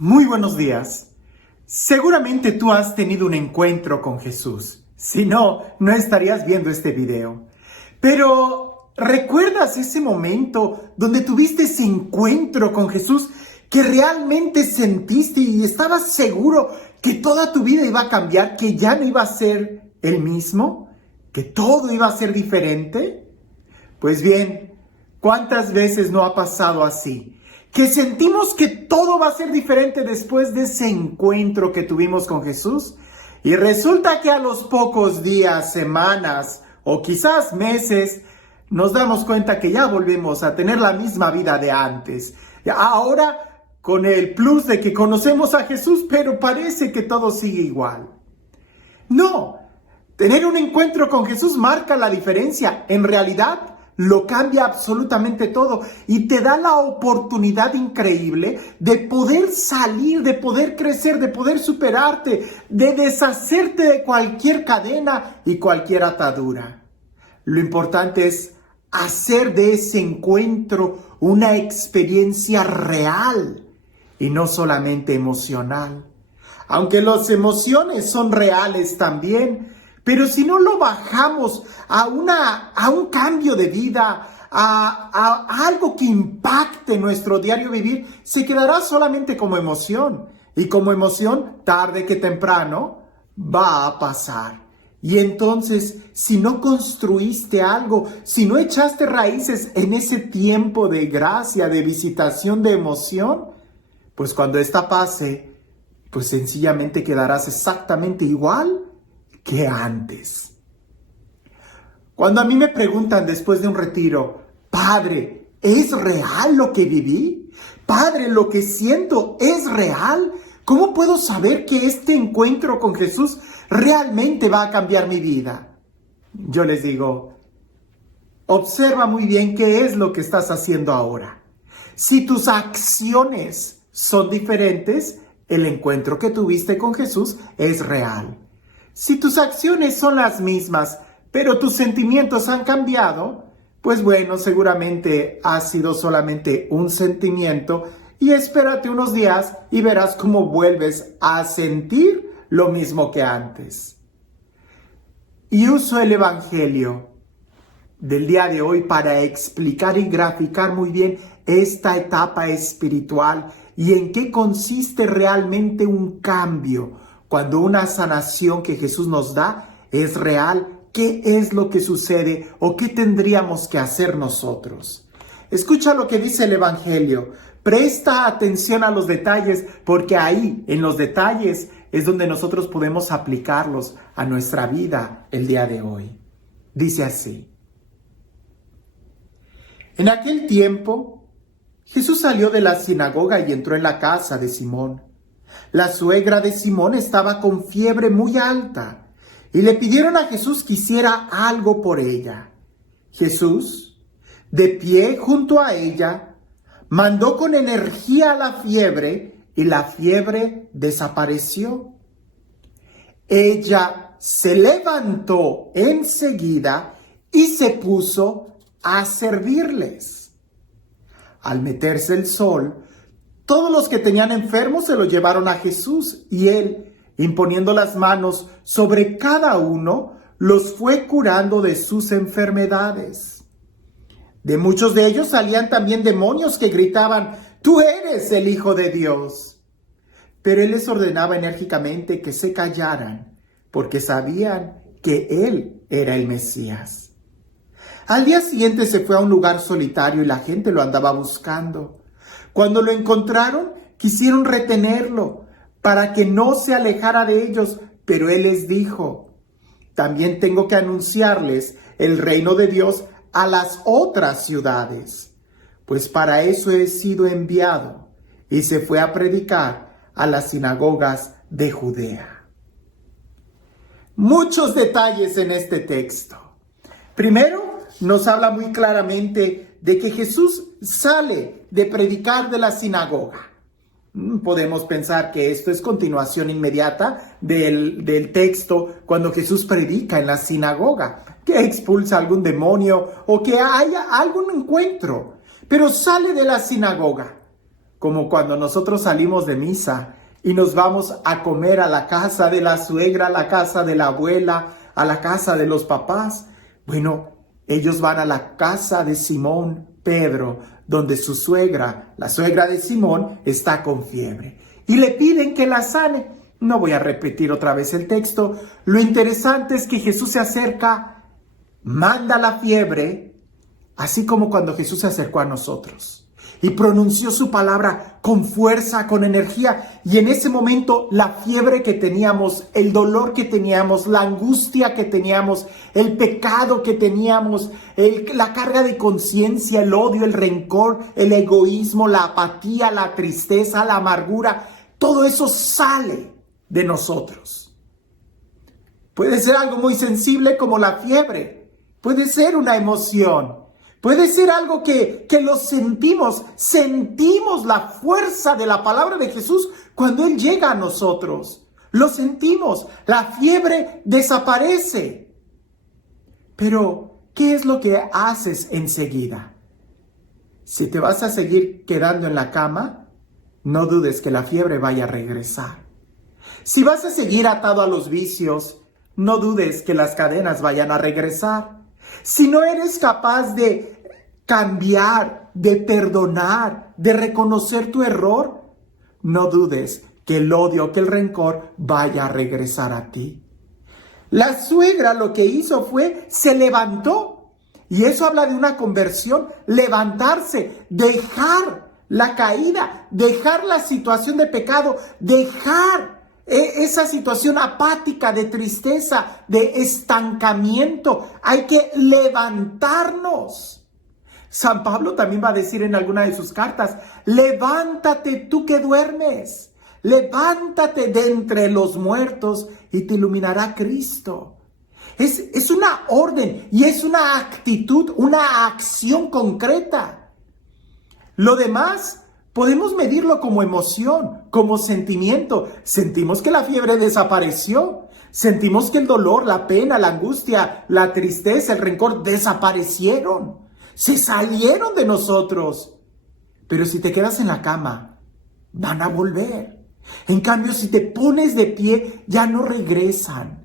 Muy buenos días. Seguramente tú has tenido un encuentro con Jesús. Si no, no estarías viendo este video. Pero, ¿recuerdas ese momento donde tuviste ese encuentro con Jesús que realmente sentiste y estabas seguro que toda tu vida iba a cambiar, que ya no iba a ser el mismo, que todo iba a ser diferente? Pues bien, ¿cuántas veces no ha pasado así? Que sentimos que todo va a ser diferente después de ese encuentro que tuvimos con Jesús. Y resulta que a los pocos días, semanas o quizás meses, nos damos cuenta que ya volvemos a tener la misma vida de antes. Ahora con el plus de que conocemos a Jesús, pero parece que todo sigue igual. No, tener un encuentro con Jesús marca la diferencia. En realidad, lo cambia absolutamente todo y te da la oportunidad increíble de poder salir, de poder crecer, de poder superarte, de deshacerte de cualquier cadena y cualquier atadura. Lo importante es hacer de ese encuentro una experiencia real y no solamente emocional. Aunque las emociones son reales también, pero si no lo bajamos a un cambio de vida, a algo que impacte nuestro diario vivir, se quedará solamente como emoción. Y como emoción, tarde que temprano, va a pasar. Y entonces, si no construiste algo, si no echaste raíces en ese tiempo de gracia, de visitación, de emoción, pues cuando esta pase, pues sencillamente quedarás exactamente igual que antes. Cuando a mí me preguntan después de un retiro, Padre, ¿es real lo que viví? Padre, ¿lo que siento es real? ¿Cómo puedo saber que este encuentro con Jesús realmente va a cambiar mi vida? Yo les digo, observa muy bien qué es lo que estás haciendo ahora. Si tus acciones son diferentes, el encuentro que tuviste con Jesús es real. Si tus acciones son las mismas, pero tus sentimientos han cambiado, pues bueno, seguramente ha sido solamente un sentimiento y espérate unos días y verás cómo vuelves a sentir lo mismo que antes. Y uso el Evangelio del día de hoy para explicar y graficar muy bien esta etapa espiritual y en qué consiste realmente un cambio. Cuando una sanación que Jesús nos da es real, ¿qué es lo que sucede o qué tendríamos que hacer nosotros? Escucha lo que dice el Evangelio. Presta atención a los detalles, porque ahí, en los detalles, es donde nosotros podemos aplicarlos a nuestra vida el día de hoy. Dice así. En aquel tiempo, Jesús salió de la sinagoga y entró en la casa de Simón. La suegra de Simón estaba con fiebre muy alta y le pidieron a Jesús que hiciera algo por ella. Jesús, de pie junto a ella, mandó con energía a la fiebre y la fiebre desapareció. Ella se levantó enseguida y se puso a servirles. Al meterse el sol, todos los que tenían enfermos se los llevaron a Jesús y él, imponiendo las manos sobre cada uno, los fue curando de sus enfermedades. De muchos de ellos salían también demonios que gritaban, «Tú eres el Hijo de Dios». Pero él les ordenaba enérgicamente que se callaran, porque sabían que él era el Mesías. Al día siguiente se fue a un lugar solitario y la gente lo andaba buscando. Cuando lo encontraron, quisieron retenerlo para que no se alejara de ellos, pero él les dijo, también tengo que anunciarles el reino de Dios a las otras ciudades, pues para eso he sido enviado, y se fue a predicar a las sinagogas de Judea. Muchos detalles en este texto. Primero, nos habla muy claramente de que Jesús sale de predicar de la sinagoga. Podemos pensar que esto es continuación inmediata del texto cuando Jesús predica en la sinagoga, que expulsa algún demonio o que haya algún encuentro, pero sale de la sinagoga. como cuando nosotros salimos de misa y nos vamos a comer a la casa de la suegra, a la casa de la abuela, a la casa de los papás. Bueno, ellos van a la casa de Simón Pedro, donde su suegra, la suegra de Simón, está con fiebre. Y le piden que la sane. No voy a repetir otra vez el texto. Lo interesante es que Jesús se acerca, manda la fiebre, así como cuando Jesús se acercó a nosotros y pronunció su palabra con fuerza, con energía. Y en ese momento la fiebre que teníamos, el dolor que teníamos, la angustia que teníamos, el pecado que teníamos, la carga de conciencia, el odio, el rencor, el egoísmo, la apatía, la tristeza, la amargura, todo eso sale de nosotros. Puede ser algo muy sensible como la fiebre, puede ser una emoción. Puede ser algo que lo sentimos la fuerza de la palabra de Jesús cuando Él llega a nosotros. Lo sentimos, la fiebre desaparece. Pero, ¿qué es lo que haces enseguida? Si te vas a seguir quedando en la cama, no dudes que la fiebre vaya a regresar. Si vas a seguir atado a los vicios, no dudes que las cadenas vayan a regresar. Si no eres capaz de cambiar, de perdonar, de reconocer tu error, no dudes que el odio, que el rencor vaya a regresar a ti. La suegra lo que hizo fue, se levantó. Y eso habla de una conversión, levantarse, dejar la caída, dejar la situación de pecado, dejar esa situación apática, de tristeza, de estancamiento. Hay que levantarnos. San Pablo también va a decir en alguna de sus cartas, levántate tú que duermes, levántate de entre los muertos y te iluminará Cristo. Es una orden y es una actitud, una acción concreta. Lo demás podemos medirlo como emoción, como sentimiento. Sentimos que la fiebre desapareció. Sentimos que el dolor, la pena, la angustia, la tristeza, el rencor desaparecieron. Se salieron de nosotros. Pero si te quedas en la cama, van a volver. En cambio, si te pones de pie, ya no regresan.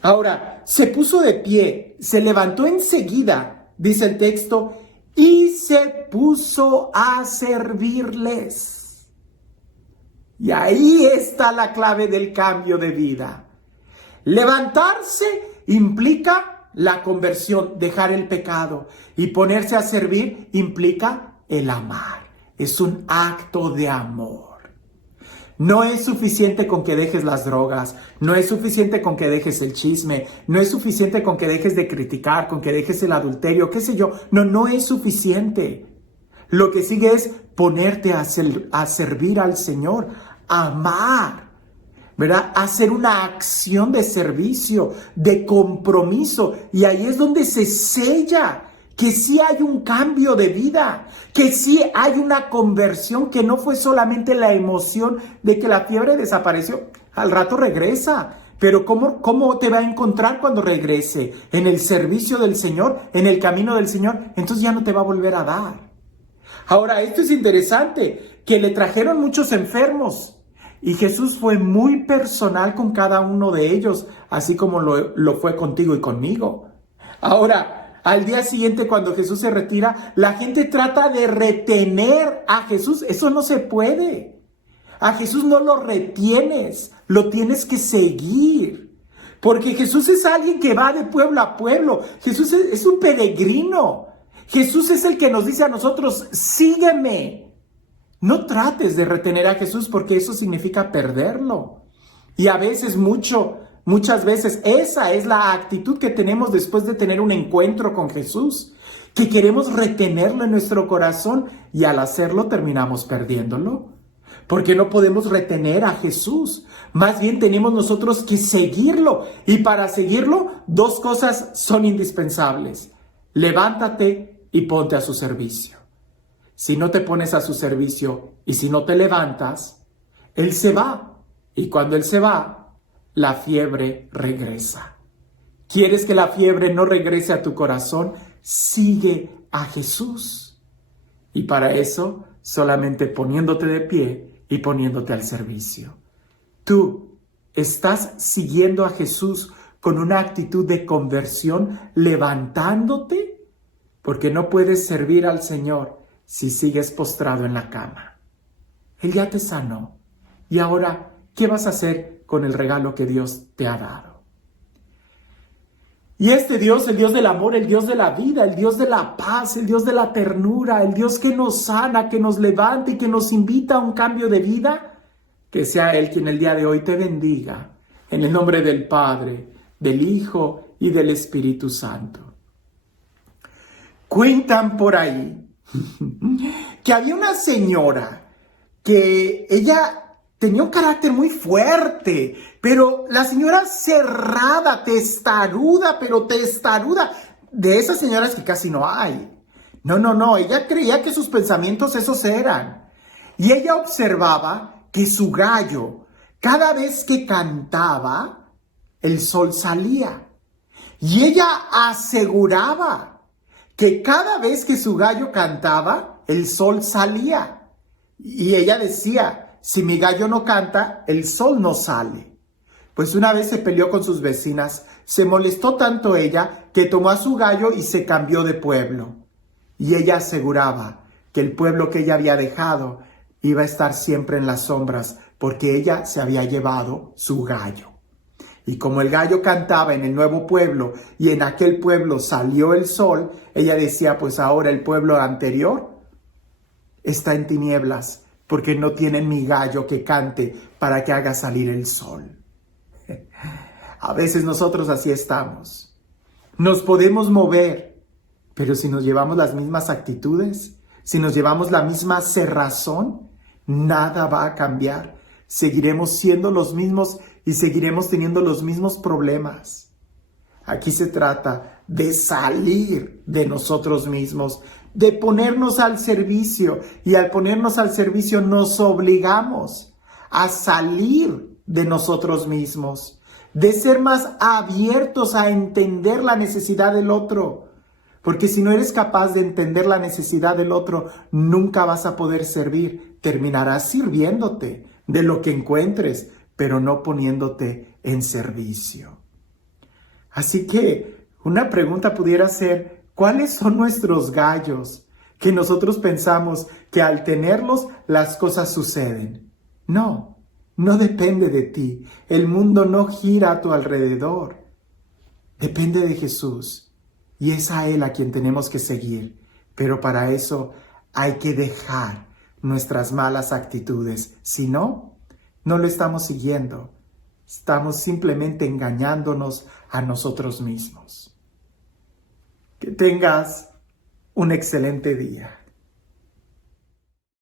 Ahora, se puso de pie, se levantó enseguida, dice el texto, y se puso a servirles. Y ahí está la clave del cambio de vida. Levantarse implica la conversión, dejar el pecado. Y ponerse a servir implica el amar. Es un acto de amor. No es suficiente con que dejes las drogas, no es suficiente con que dejes el chisme, no es suficiente con que dejes de criticar, con que dejes el adulterio, qué sé yo. No es suficiente. Lo que sigue es ponerte a servir al Señor, amar, ¿verdad? Hacer una acción de servicio, de compromiso. Y ahí es donde se sella que sí hay un cambio de vida, que sí hay una conversión, que no fue solamente la emoción de que la fiebre desapareció. Al rato regresa, pero ¿cómo te va a encontrar cuando regrese? En el servicio del Señor, en el camino del Señor, entonces ya no te va a volver a dar. Ahora, esto es interesante, que le trajeron muchos enfermos y Jesús fue muy personal con cada uno de ellos, así como lo fue contigo y conmigo. Ahora, al día siguiente, cuando Jesús se retira, la gente trata de retener a Jesús. Eso no se puede. A Jesús no lo retienes, lo tienes que seguir. Porque Jesús es alguien que va de pueblo a pueblo. Jesús es un peregrino. Jesús es el que nos dice a nosotros, sígueme. No trates de retener a Jesús porque eso significa perderlo. Y a veces muchas veces esa es la actitud que tenemos después de tener un encuentro con Jesús, que queremos retenerlo en nuestro corazón y al hacerlo terminamos perdiéndolo, porque no podemos retener a Jesús. Más bien tenemos nosotros que seguirlo, y para seguirlo 2 cosas son indispensables: levántate y ponte a su servicio. Si no te pones a su servicio y si no te levantas, Él se va, y cuando Él se va, la fiebre regresa. ¿Quieres que la fiebre no regrese a tu corazón? Sigue a Jesús. Y para eso solamente poniéndote de pie y poniéndote al servicio. Tú estás siguiendo a Jesús con una actitud de conversión, levantándote, porque no puedes servir al Señor si sigues postrado en la cama. Él ya te sanó. Y ahora, ¿qué vas a hacer con el regalo que Dios te ha dado? Y este Dios, el Dios del amor, el Dios de la vida, el Dios de la paz, el Dios de la ternura, el Dios que nos sana, que nos levanta y que nos invita a un cambio de vida, que sea Él quien el día de hoy te bendiga. En el nombre del Padre, del Hijo y del Espíritu Santo. Cuentan por ahí que había una señora que ella tenía un carácter muy fuerte, pero la señora cerrada, testaruda, pero testaruda, de esas señoras que casi no hay. No, ella creía que sus pensamientos esos eran. Y ella observaba que su gallo, cada vez que cantaba, el sol salía. Y ella aseguraba que cada vez que su gallo cantaba, el sol salía. Y ella decía, si mi gallo no canta, el sol no sale. Pues una vez se peleó con sus vecinas, se molestó tanto ella que tomó a su gallo y se cambió de pueblo. Y ella aseguraba que el pueblo que ella había dejado iba a estar siempre en las sombras porque ella se había llevado su gallo. Y como el gallo cantaba en el nuevo pueblo y en aquel pueblo salió el sol, ella decía, pues ahora el pueblo anterior está en tinieblas, porque no tienen mi gallo que cante para que haga salir el sol. A veces nosotros así estamos. Nos podemos mover, pero si nos llevamos las mismas actitudes, si nos llevamos la misma cerrazón, nada va a cambiar. Seguiremos siendo los mismos y seguiremos teniendo los mismos problemas. Aquí se trata de salir de nosotros mismos, de ponernos al servicio, y al ponernos al servicio nos obligamos a salir de nosotros mismos, de ser más abiertos a entender la necesidad del otro, porque si no eres capaz de entender la necesidad del otro, nunca vas a poder servir, terminarás sirviéndote de lo que encuentres, pero no poniéndote en servicio. Así que una pregunta pudiera ser, ¿cuáles son nuestros gallos que nosotros pensamos que al tenerlos las cosas suceden? No depende de ti. El mundo no gira a tu alrededor. Depende de Jesús y es a Él a quien tenemos que seguir. Pero para eso hay que dejar nuestras malas actitudes. Si no, no lo estamos siguiendo. Estamos simplemente engañándonos a nosotros mismos. Que tengas un excelente día.